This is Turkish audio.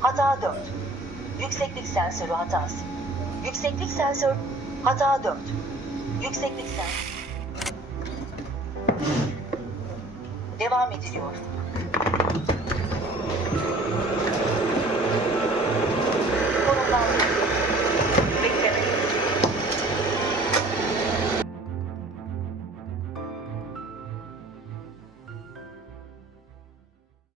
Hata 4. Yükseklik sensörü hatası. Yükseklik sensör hata 4. Yükseklik sensörü. Devam ediliyor.